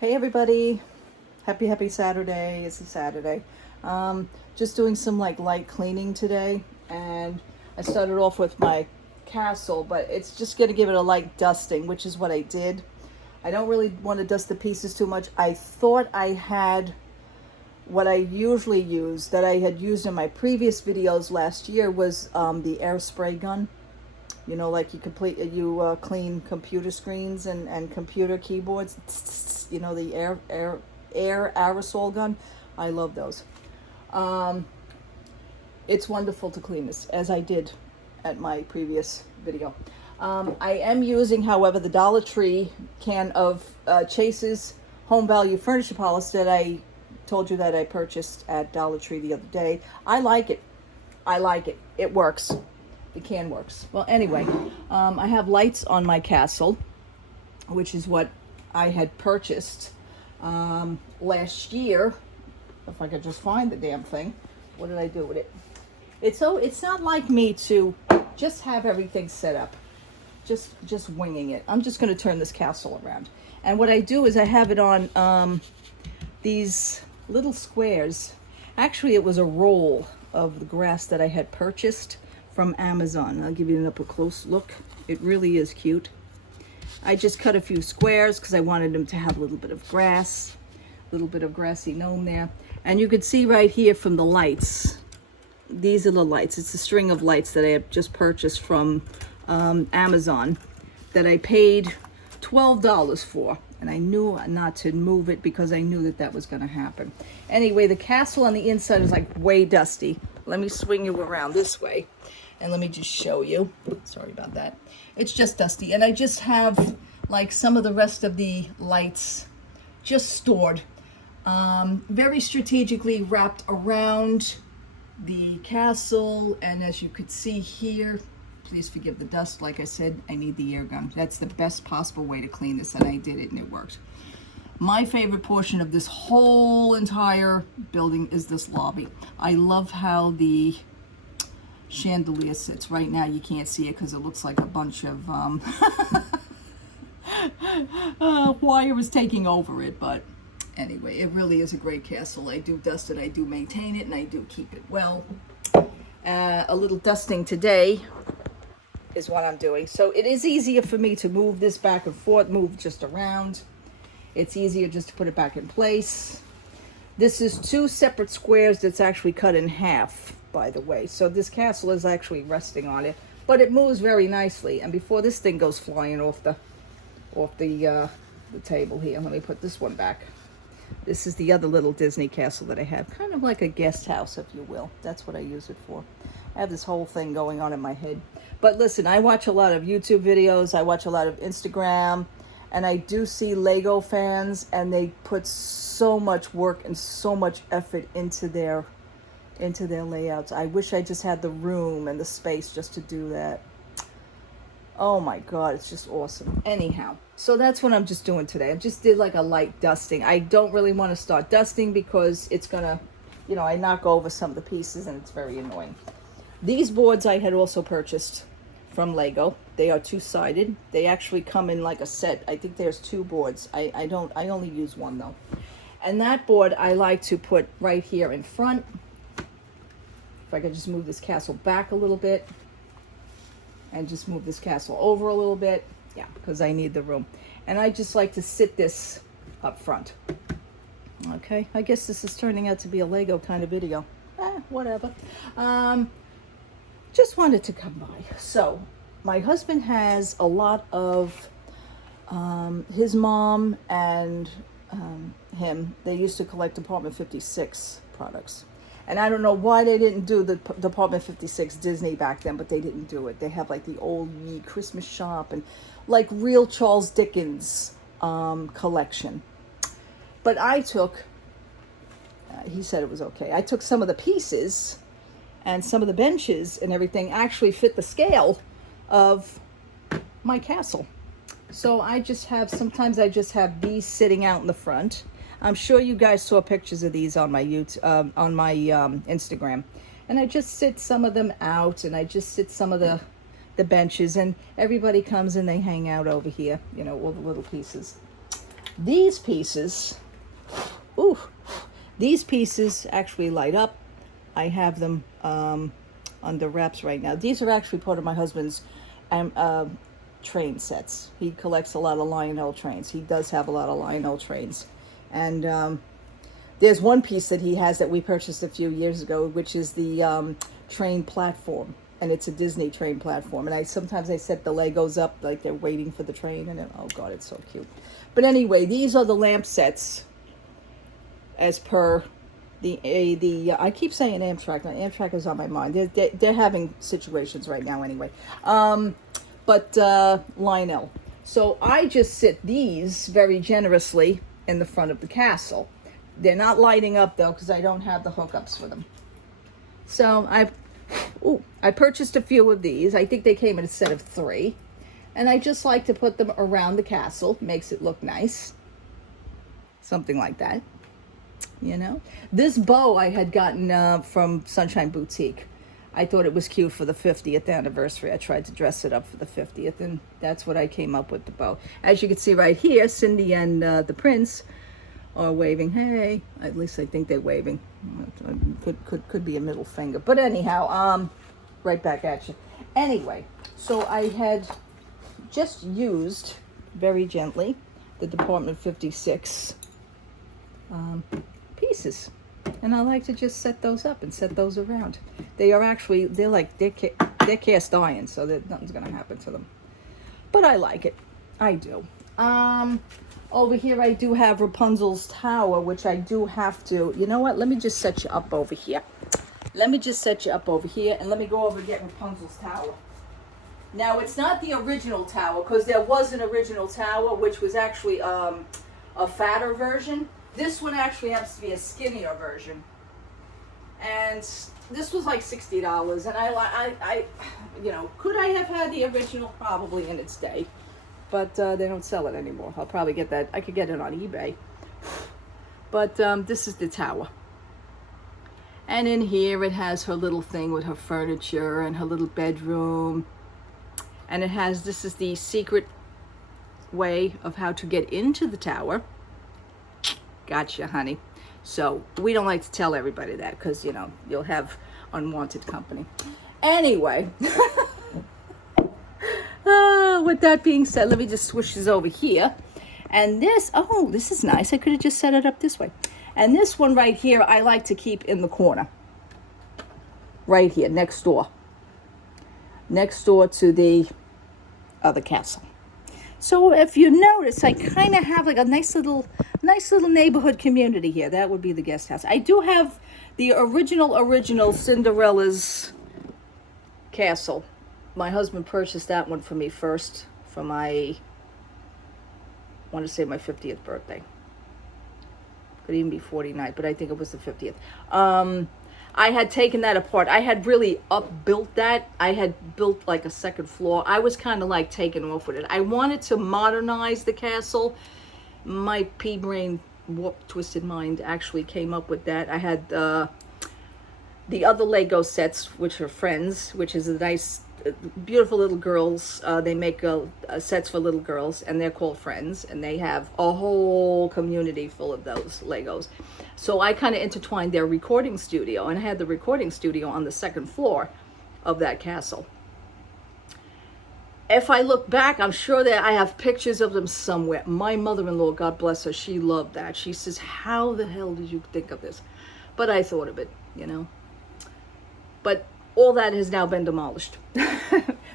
Hey everybody, happy Saturday. It's a Saturday. Just doing some like light cleaning today, and I started off with my castle, but it's just going to give it a light dusting, which is what I did. I don't really want to dust the pieces too much. I thought I had what I usually use, that I had used in my previous videos last year, was the air spray gun. You know, like you clean computer screens and computer keyboards. You know, the air aerosol gun. I love those. It's wonderful to clean this, as I did at my previous video. I am using, however, the Dollar Tree can of Chase's Home Value Furniture Polish that I told you that I purchased at Dollar Tree the other day. I like it. It works. The can works. Well, anyway, I have lights on my castle, which is what I had purchased last year. If I could just find the damn thing. What did I do with it? It's not like me to just have everything set up, just winging it. I'm just going to turn this castle around. And what I do is I have it on these little squares. Actually, it was a roll of the grass that I had purchased from Amazon. I'll give you an up close look. It really is cute. I just cut a few squares because I wanted them to have a little bit of grass, a little bit of grassy gnome there. And you could see right here from the lights, these are the lights. It's a string of lights that I have just purchased from Amazon that I paid $12 for. And I knew not to move it because I knew that was going to happen. Anyway, the castle on the inside is like way dusty. Let me swing you around this way. And let me just show you. Sorry about that. It's just dusty. And I just have like some of the rest of the lights just stored. Very strategically wrapped around the castle. And as you could see here, please forgive the dust. Like I said, I need the air gun. That's the best possible way to clean this. And I did it and it worked. My favorite portion of this whole entire building is this lobby. I love how the chandelier sits. Right now you can't see it because it looks like a bunch of wire was taking over it, but anyway, it really is a great castle. I do dust it, I do maintain it, and I do keep it well. A little dusting today is what I'm doing, so it is easier for me to move this back and forth, move just around. It's easier just to put it back in place. This is two separate squares that's actually cut in half, by the way. So this castle is actually resting on it, but it moves very nicely. And before this thing goes flying off the table here, let me put this one back. This is the other little Disney castle that I have, kind of like a guest house, if you will. That's what I use it for. I have this whole thing going on in my head. But listen, I watch a lot of YouTube videos. I watch a lot of Instagram. And I do see Lego fans, and they put so much work and so much effort into their layouts. I wish I just had the room and the space just to do that. Oh my God, it's just awesome. Anyhow, so that's what I'm just doing today. I just did like a light dusting. I don't really want to start dusting because it's gonna, I knock over some of the pieces and it's very annoying. These boards I had also purchased from Lego. They are two-sided. They actually come in like a set. I think there's two boards. I only use one though. And that board I like to put right here in front. If I could just move this castle back a little bit and just move this castle over a little bit. Yeah, because I need the room. And I just like to sit this up front. Okay, I guess this is turning out to be a Lego kind of video. Whatever. Just wanted to come by. So my husband has a lot of his mom and him. They used to collect Apartment 56 products. And I don't know why they didn't do the Department 56 Disney back then, but they didn't do it. They have like the old Christmas shop and like real Charles Dickens collection. But I took, he said it was okay. I took some of the pieces and some of the benches and everything actually fit the scale of my castle. So sometimes I just have these sitting out in the front. I'm sure you guys saw pictures of these on my YouTube, on my Instagram. And I just sit some of them out, and I just sit some of the benches, and everybody comes and they hang out over here, all the little pieces. These pieces, ooh, these pieces actually light up. I have them under wraps right now. These are actually part of my husband's train sets. He collects a lot of Lionel trains. He does have a lot of Lionel trains. And there's one piece that he has that we purchased a few years ago, which is the train platform. And it's a Disney train platform. And sometimes I set the Legos up like they're waiting for the train. And oh God, it's so cute. But anyway, these are the lamp sets as per the I keep saying Amtrak. Now, Amtrak is on my mind. They're having situations right now anyway. But Lionel. So I just sit these very generously in the front of the castle. They're not lighting up though because I don't have the hookups for them. So I purchased a few of these. I think they came in a set of 3. And I just like to put them around the castle. Makes it look nice. Something like that. You know, this bow I had gotten from Sunshine Boutique. I thought it was cute for the 50th anniversary. I tried to dress it up for the 50th, and that's what I came up with, the bow. As you can see right here, Cindy and the prince are waving. Hey, at least I think they're waving. Could be a middle finger, but anyhow, right back at you. Anyway, so I had just used very gently the Department 56 pieces, and I like to just set those up and set those around. They are actually they're cast iron, so that nothing's gonna happen to them, but I like it. I do. Over here I do have Rapunzel's tower, which I do have to, you know what, let me just set you up over here. And let me go over and get Rapunzel's tower. Now, it's not the original tower, because there was an original tower, which was actually a fatter version. This one actually happens to be a skinnier version. And this was like $60. And I you know, could I have had the original? Probably in its day. But they don't sell it anymore. I'll probably get that. I could get it on eBay. But this is the tower. And in here it has her little thing with her furniture and her little bedroom. And it has, this is the secret way of how to get into the tower. Gotcha, honey. So we don't like to tell everybody that because, you know, you'll have unwanted company. Anyway, with that being said, let me just switch this over here. And this, oh, this is nice. I could have just set it up this way. And this one right here, I like to keep in the corner. Right here, next door. Next door to the other castle. So if you notice, I kind of have like a nice little neighborhood community here. That would be the guest house. I do have the original Cinderella's castle. My husband purchased that one for me first for my, I want to say my 50th birthday. Could even be 49th, but I think it was the 50th. I had taken that apart. I had really upbuilt that. I had built like a second floor. I was kind of like taken off with it. I wanted to modernize the castle. My pea-brain, twisted mind actually came up with that. I had the other Lego sets, which are Friends, which is a nice, beautiful little girls. They make sets for little girls, and they're called Friends, and they have a whole community full of those Legos. So I kind of intertwined their recording studio, and I had the recording studio on the second floor of that castle. If I look back, I'm sure that I have pictures of them somewhere. My mother-in-law, God bless her, she loved that. She says, how the hell did you think of this? But I thought of it, you know. But all that has now been demolished.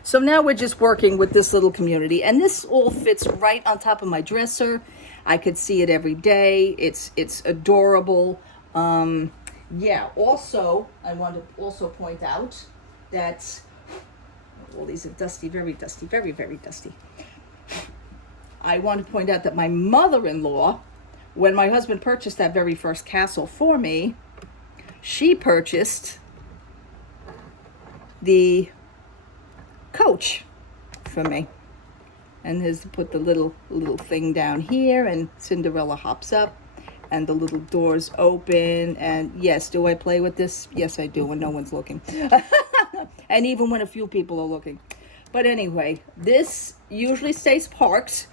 So now we're just working with this little community, and this all fits right on top of my dresser. I could see it every day. It's adorable. Yeah, also, I want to also point out that all these are dusty, very dusty, very, very dusty. I want to point out that my mother-in-law, when my husband purchased that very first castle for me, she purchased the coach for me. And there's put the little thing down here, and Cinderella hops up, and the little doors open. And yes, do I play with this? Yes, I do, when no one's looking. And even when a few people are looking. But anyway, this usually stays parked.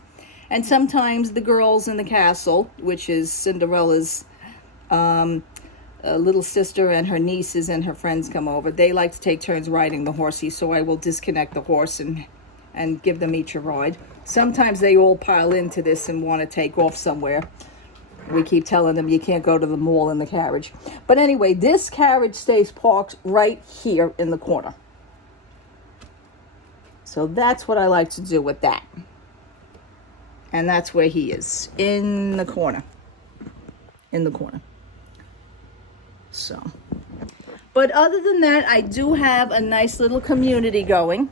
And sometimes the girls in the castle, which is Cinderella's little sister and her nieces and her friends come over, they like to take turns riding the horsey, so I will disconnect the horse and give them each a ride. Sometimes they all pile into this and want to take off somewhere. We keep telling them you can't go to the mall in the carriage. But anyway, this carriage stays parked right here in the corner. So that's what I like to do with that. And that's where he is, in the corner. In the corner. So. But other than that, I do have a nice little community going,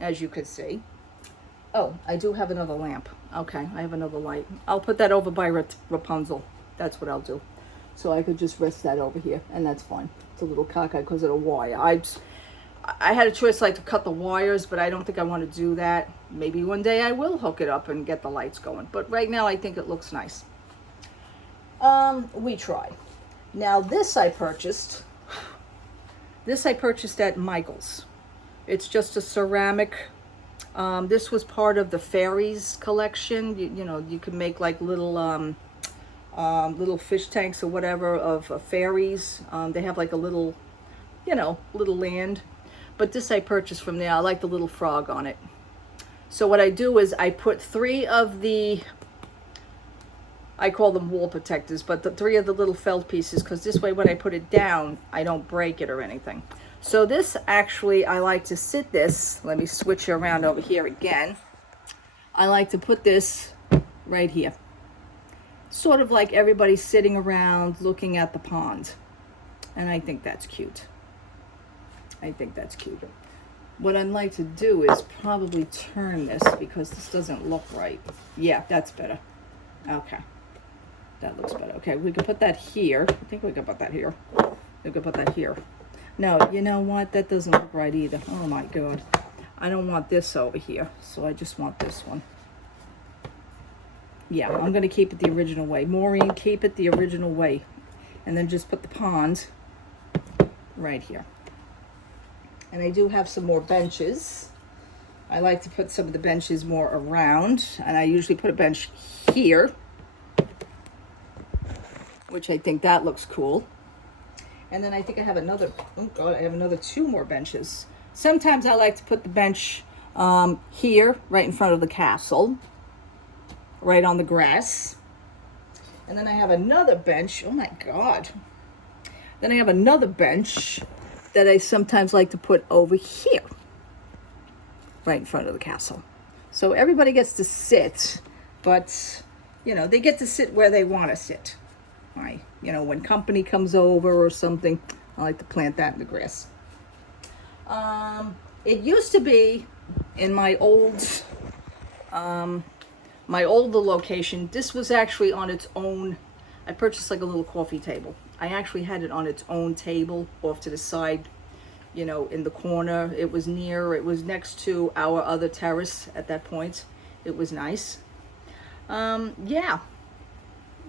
as you could see. Oh, I do have another lamp. Okay, I have another light. I'll put that over by Rapunzel. That's what I'll do. So I could just rest that over here, and that's fine. It's a little cockeyed because of the wire. I had a choice like to cut the wires, but I don't think I want to do that. Maybe one day I will hook it up and get the lights going. But right now I think it looks nice. We try. Now this I purchased. This I purchased at Michael's. It's just a ceramic. This was part of the fairies collection. You know, you can make like little little fish tanks or whatever of fairies. They have like a little, you know, little land. But this I purchased from there. I like the little frog on it. So what I do is I put 3 of the, I call them wall protectors, but the 3 of the little felt pieces, because this way when I put it down, I don't break it or anything. So this actually, I like to sit this, let me switch you around over here again. I like to put this right here. Sort of like everybody's sitting around looking at the pond. And I think that's cute. I think that's cute. What I'd like to do is probably turn this because this doesn't look right. Yeah, that's better. Okay. That looks better. Okay, we can put that here. I think we can put that here. We can put that here. No, you know what? That doesn't look right either. Oh my God. I don't want this over here, so I just want this one. Yeah, I'm going to keep it the original way. Maureen, keep it the original way. And then just put the pond right here. And I do have some more benches. I like to put some of the benches more around. And I usually put a bench here, which I think that looks cool. And then I think I have another, oh God, I have another 2 more benches. Sometimes I like to put the bench here, right in front of the castle, right on the grass. And then I have another bench, oh my God. Then I have another bench that I sometimes like to put over here, right in front of the castle. So everybody gets to sit, but, you know, they get to sit where they want to sit. You know, when company comes over or something, I like to plant that in the grass. It used to be in my old, my older location. This was actually on its own. I purchased like a little coffee table. I actually had it on its own table off to the side, you know, in the corner. It was next to our other terrace at that point. It was nice. Yeah.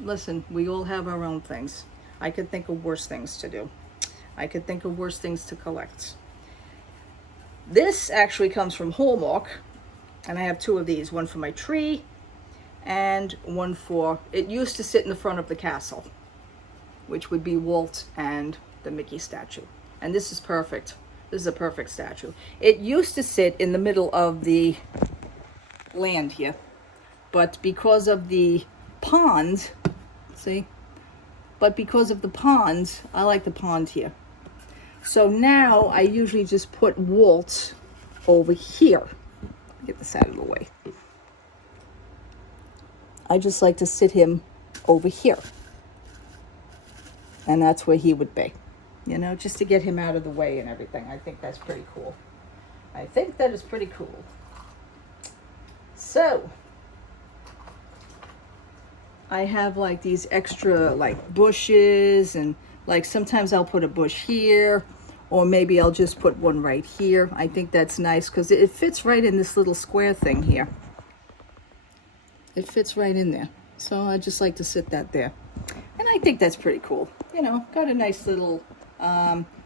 Listen, we all have our own things. I could think of worse things to do. I could think of worse things to collect. This actually comes from Hallmark, and I have 2 of these. One for my tree, and one for, it used to sit in the front of the castle, which would be Walt and the Mickey statue. And this is perfect. This is a perfect statue. It used to sit in the middle of the land here, but because of the pond, see? But because of the pond, I like the pond here. So now I usually just put Walt over here. Get this out of the way. I just like to sit him over here. And that's where he would be. You know, just to get him out of the way and everything. I think that's pretty cool. I think that is pretty cool. So, I have like these extra like bushes, and like sometimes I'll put a bush here, or maybe I'll just put one right here. I think that's nice because it fits right in this little square thing here. It fits right in there. So I just like to sit that there. And I think that's pretty cool. You know, got a nice little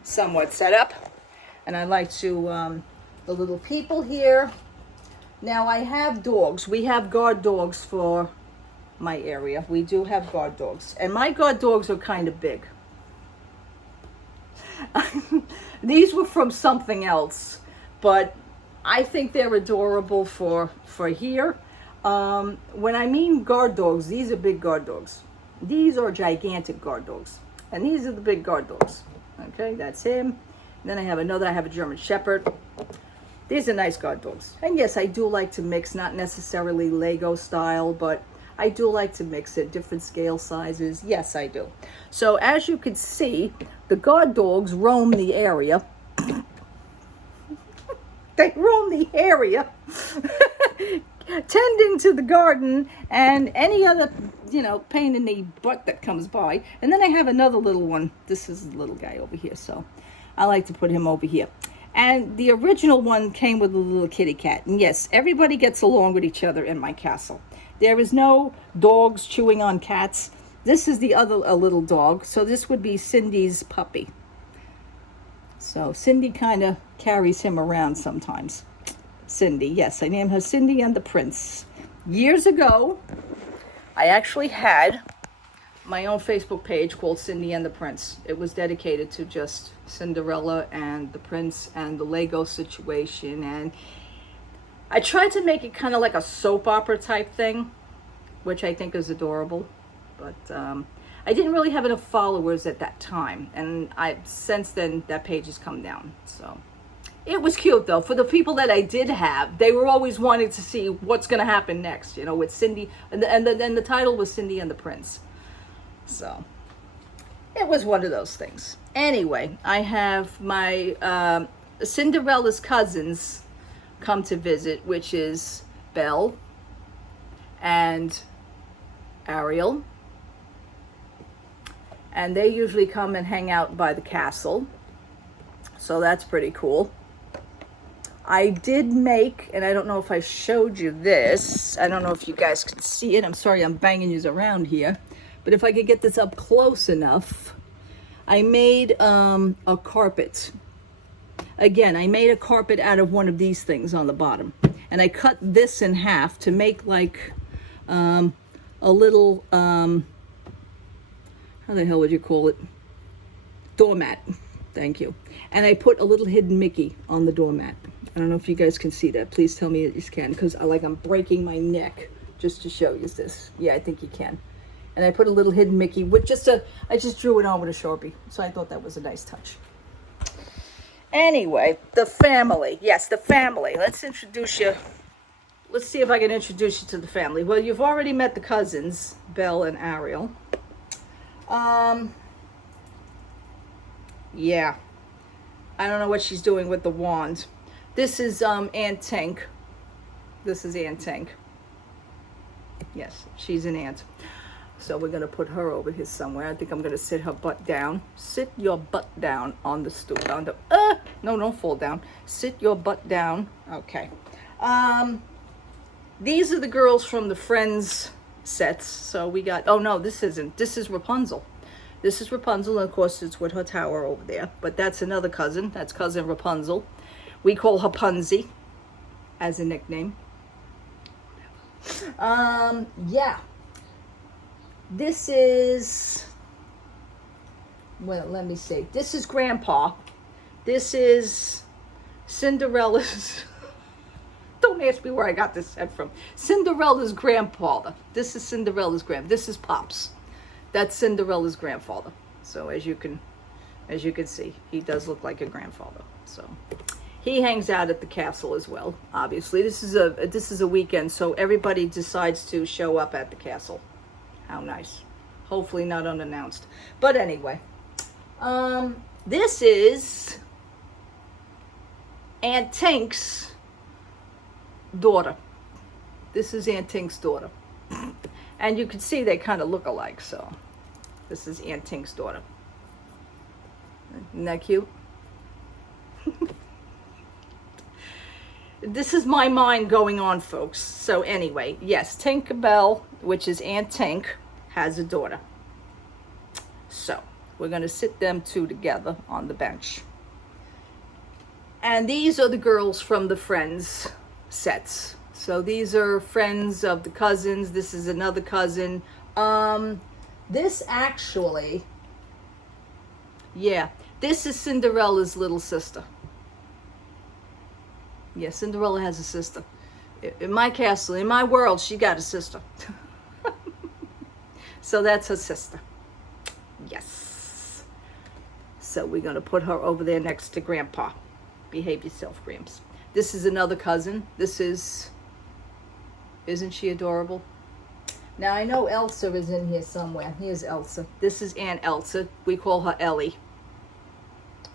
somewhat setup. And I like to, the little people here, Now I have dogs. We have guard dogs for my area. We do have guard dogs. And my guard dogs are kind of big. These were from something else, but I think they're adorable for here. When I mean guard dogs, these are big guard dogs. These are gigantic guard dogs. And these are the big guard dogs. Okay, that's him. And then I have another, I have a German Shepherd. These are nice guard dogs. And yes, I do like to mix, not necessarily Lego style, but I do like to mix it, different scale sizes. Yes, I do. So as you can see, the guard dogs roam the area. They roam the area, tending to the garden and any other, pain in the butt that comes by. And then I have another little one. This is the little guy over here, so I like to put him over here. And the original one came with a little kitty cat. And yes, everybody gets along with each other in my castle. There is no dogs chewing on cats. This is a little dog. So this would be Cindy's puppy. So Cindy kind of carries him around sometimes. Cindy, yes, I named her Cindy and the Prince. Years ago, I actually had my own Facebook page called Cindy and the Prince. It was dedicated to just Cinderella and the Prince and the Lego situation. And I tried to make it kind of like a soap opera type thing, which I think is adorable. But I didn't really have enough followers at that time. And since then, that page has come down. So it was cute, though. For the people that I did have, they were always wanting to see what's going to happen next, with Cindy. And the title was Cindy and the Prince. So it was one of those things. Anyway, I have my Cinderella's cousins come to visit, which is Belle and Ariel. And they usually come and hang out by the castle. So that's pretty cool. I did make, and I don't know if I showed you this. I don't know if you guys can see it. I'm sorry I'm banging you around here. But if I could get this up close enough, I made a carpet. Again, I made a carpet out of one of these things on the bottom. And I cut this in half to make like a little, how the hell would you call it? Doormat. Thank you. And I put a little hidden Mickey on the doormat. I don't know if you guys can see that. Please tell me that you can, because I'm breaking my neck just to show you this. Yeah, I think you can. And I put a little hidden Mickey with I just drew it on with a Sharpie. So I thought that was a nice touch. Anyway, the family. Yes, the family. Let's introduce you. Let's see if I can introduce you to the family. Well, you've already met the cousins, Belle and Ariel. Yeah. I don't know what she's doing with the wand. This is Aunt Tink. This is Aunt Tink. Yes, she's an aunt. So we're going to put her over here somewhere. I think I'm going to sit her butt down. Sit your butt down on the stool. No, don't fall down. Sit your butt down. Okay. These are the girls from the Friends sets. So we got, oh no, this isn't. This is Rapunzel. This is Rapunzel, and of course it's with her tower over there. But that's another cousin. That's cousin Rapunzel. We call her Punzi as a nickname. Yeah. This is, well, let me see. This is Grandpa. This is Cinderella's, don't ask me where I got this set from. Cinderella's grandfather. This is Cinderella's this is Pops. That's Cinderella's grandfather. So as you can see, he does look like a grandfather. So he hangs out at the castle as well. Obviously, this is a weekend, so everybody decides to show up at the castle. How nice. Hopefully not unannounced. But anyway, this is Aunt Tink's daughter. This is Aunt Tink's daughter. And you can see they kind of look alike, so this is Aunt Tink's daughter. Isn't that cute? This is my mind going on, folks. So anyway, yes, Tinkerbell, which is Aunt Tink, has a daughter. So we're going to sit them two together on the bench. And these are the girls from the Friends sets. So these are friends of the cousins. This is another cousin. This actually, yeah, this is Cinderella's little sister. Yeah, Cinderella has a sister. In my castle, in my world, she got a sister. So that's her sister. Yes. So we're going to put her over there next to Grandpa. Behave yourself, Gramps. This is another cousin. This is... Isn't she adorable? Now, I know Elsa is in here somewhere. Here's Elsa. This is Aunt Elsa. We call her Ellie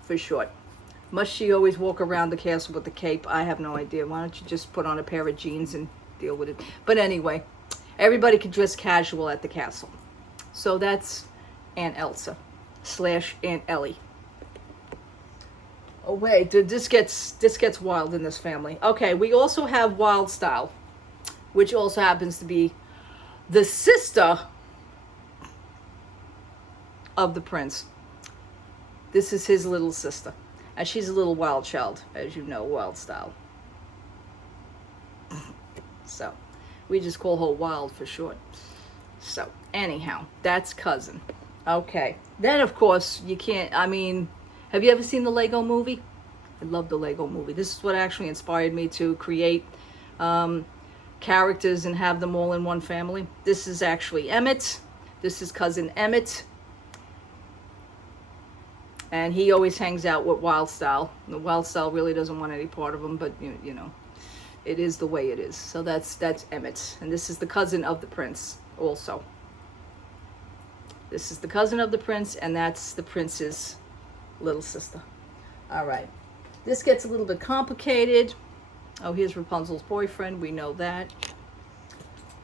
for short. Must she always walk around the castle with the cape? I have no idea. Why don't you just put on a pair of jeans and deal with it? But anyway, everybody can dress casual at the castle. So that's Aunt Elsa / Aunt Ellie. Oh wait, this gets wild in this family. Okay, we also have Wild Style, which also happens to be the sister of the prince. This is his little sister. And she's a little wild child, as you know, Wild Style. So, we just call her Wild for short. So, anyhow, that's cousin. Okay. Then, of course, you can't, I mean, have you ever seen the Lego movie? I love the Lego movie. This is what actually inspired me to create characters and have them all in one family. This is actually Emmett. This is cousin Emmett. And he always hangs out with Wild Style. The Wild Style really doesn't want any part of him, but you know, it is the way it is. So that's Emmett. And this is the cousin of the prince also. This is the cousin of the prince, and that's the prince's little sister. All right. This gets a little bit complicated. Oh, here's Rapunzel's boyfriend. We know that.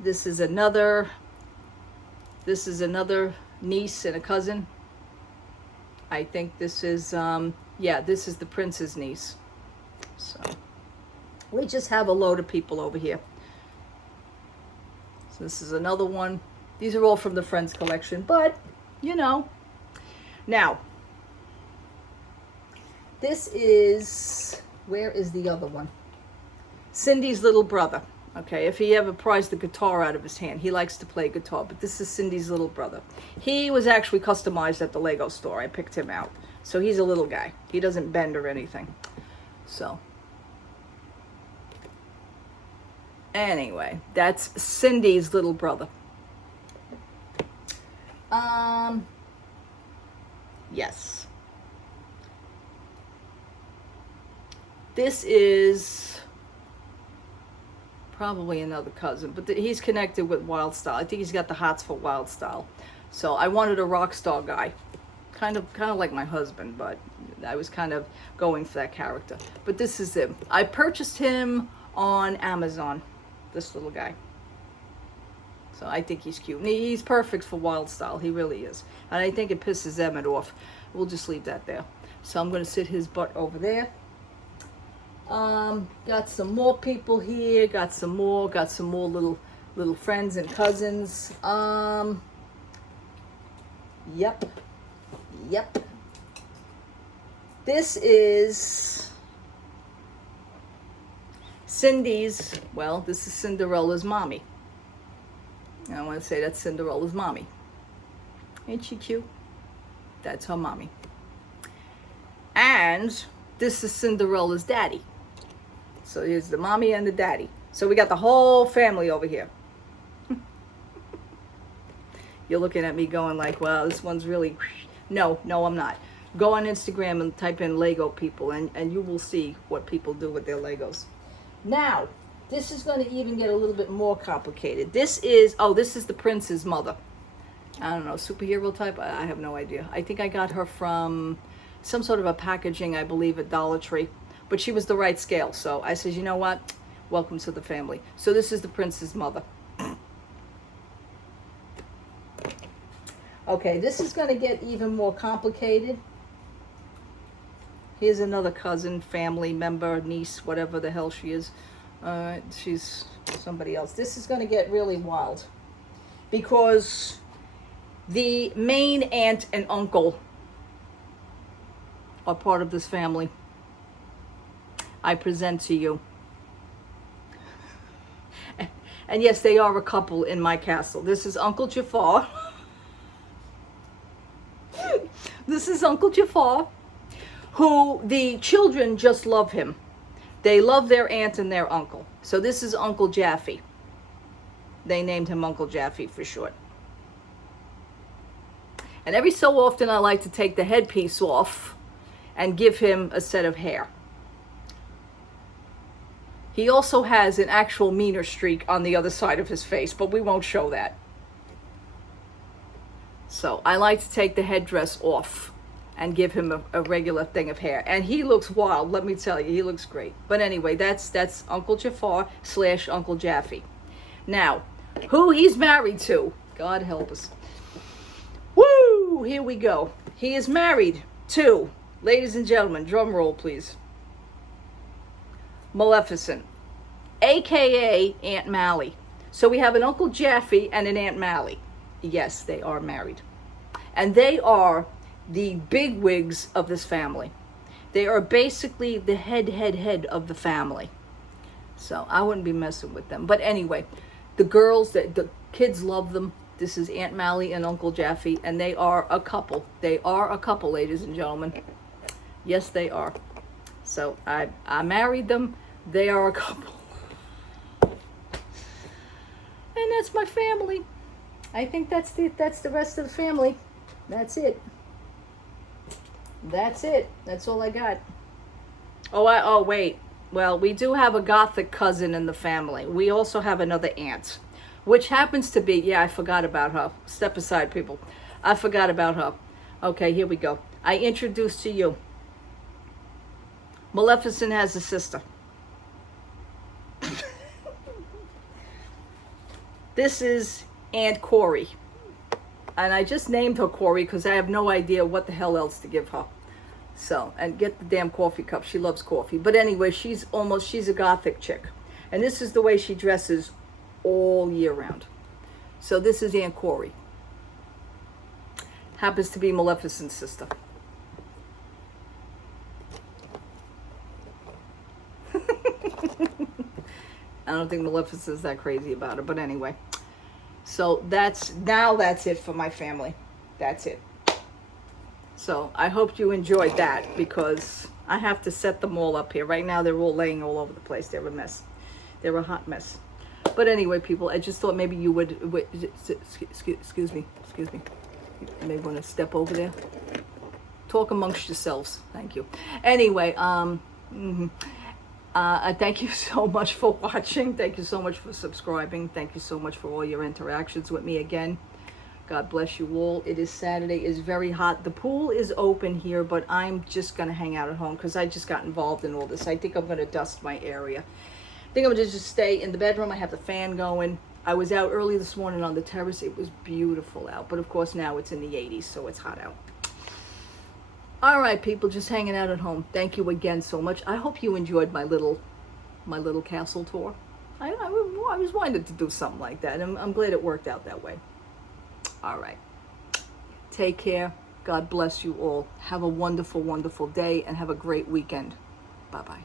This is another niece and a cousin. I think this is, yeah, this is the prince's niece. So, we just have a load of people over here. So this is another one. These are all from the Friends collection, but, you know. Now, this is, where is the other one? Cindy's little brother. Okay, if he ever pries the guitar out of his hand, he likes to play guitar, but this is Cindy's little brother. He was actually customized at the Lego store. I picked him out. So he's a little guy. He doesn't bend or anything. So, anyway, that's Cindy's little brother. Yes. This is probably another cousin, but he's connected with Wild Style. I think he's got the hots for Wild Style. So I wanted a rock star guy, kind of like my husband, but I was kind of going for that character. But this is him. I purchased him on Amazon, this little guy. So I think he's cute. And he's perfect for Wild Style. He really is. And I think it pisses Emmett off. We'll just leave that there. So I'm going to sit his butt over there. Got some more people here. Got some more little friends and cousins. Yep. This is Cindy's, well, this is Cinderella's mommy. I want to say that's Cinderella's mommy. Ain't she cute? That's her mommy. And this is Cinderella's daddy. So here's the mommy and the daddy. So we got the whole family over here. You're looking at me going like, wow, this one's really... No, I'm not. Go on Instagram and type in Lego people, and you will see what people do with their Legos. Now, this is going to even get a little bit more complicated. This is the prince's mother. I don't know, superhero type? I have no idea. I think I got her from some sort of a packaging, I believe, at Dollar Tree. But she was the right scale. So I said, you know what? Welcome to the family. So this is the prince's mother. Okay, this is going to get even more complicated. Here's another cousin, family member, niece, whatever the hell she is. She's somebody else. This is going to get really wild. Because the main aunt and uncle are part of this family. I present to you And yes, they are a couple in my castle. This is Uncle Jafar. This is Uncle Jafar, who the children just love him. They love their aunt and their uncle. So this is Uncle Jaffe. They named him Uncle Jaffe for short. And every so often I like to take the headpiece off and give him a set of hair. He also has an actual meaner streak on the other side of his face, but we won't show that. So I like to take the headdress off and give him a regular thing of hair. And he looks wild, let me tell you, he looks great. But anyway, that's Uncle Jafar / Uncle Jaffe. Now, who he's married to, God help us. Woo, here we go. He is married to, ladies and gentlemen, drum roll please, Maleficent, aka Aunt Mally. So we have an Uncle Jaffe and an Aunt Mally. Yes, they are married. And they are the bigwigs of this family. They are basically the head of the family. So I wouldn't be messing with them. But anyway, the girls, the kids love them. This is Aunt Mally and Uncle Jaffe, and they are a couple. They are a couple, ladies and gentlemen. Yes, they are. So I married them. They are a couple. And that's my family. I think that's the rest of the family. That's it. That's it. That's all I got. Oh, wait. Well, we do have a gothic cousin in the family. We also have another aunt, which happens to be, yeah, I forgot about her. Step aside, people. I forgot about her. Okay, here we go. I introduce to you. Maleficent has a sister. This is Aunt Corey. And I just named her Corey because I have no idea what the hell else to give her. So, and get the damn coffee cup. She loves coffee. But anyway, she's a gothic chick. And this is the way she dresses all year round. So this is Aunt Corey. Happens to be Maleficent's sister. I don't think Maleficent's that crazy about her, but anyway. So that's it for my family. That's it. So I hope you enjoyed that, because I have to set them all up here. Right now they're all laying all over the place. They're a mess. They're a hot mess. But anyway, people, I just thought maybe you would excuse me. You may want to step over there. Talk amongst yourselves. Thank you. Anyway, thank you so much for watching. Thank you so much for subscribing. Thank you so much for all your interactions with me again. God bless you all. It is Saturday. It's very hot. The pool is open here, but I'm just going to hang out at home because I just got involved in all this. I think I'm going to dust my area. I think I'm going to just stay in the bedroom. I have the fan going. I was out early this morning on the terrace. It was beautiful out. But of course now it's in the 80s, so it's hot out. All right, people, just hanging out at home. Thank you again so much. I hope you enjoyed my little castle tour. I was wanting to do something like that, and I'm glad it worked out that way. All right. Take care. God bless you all. Have a wonderful, wonderful day, and have a great weekend. Bye-bye.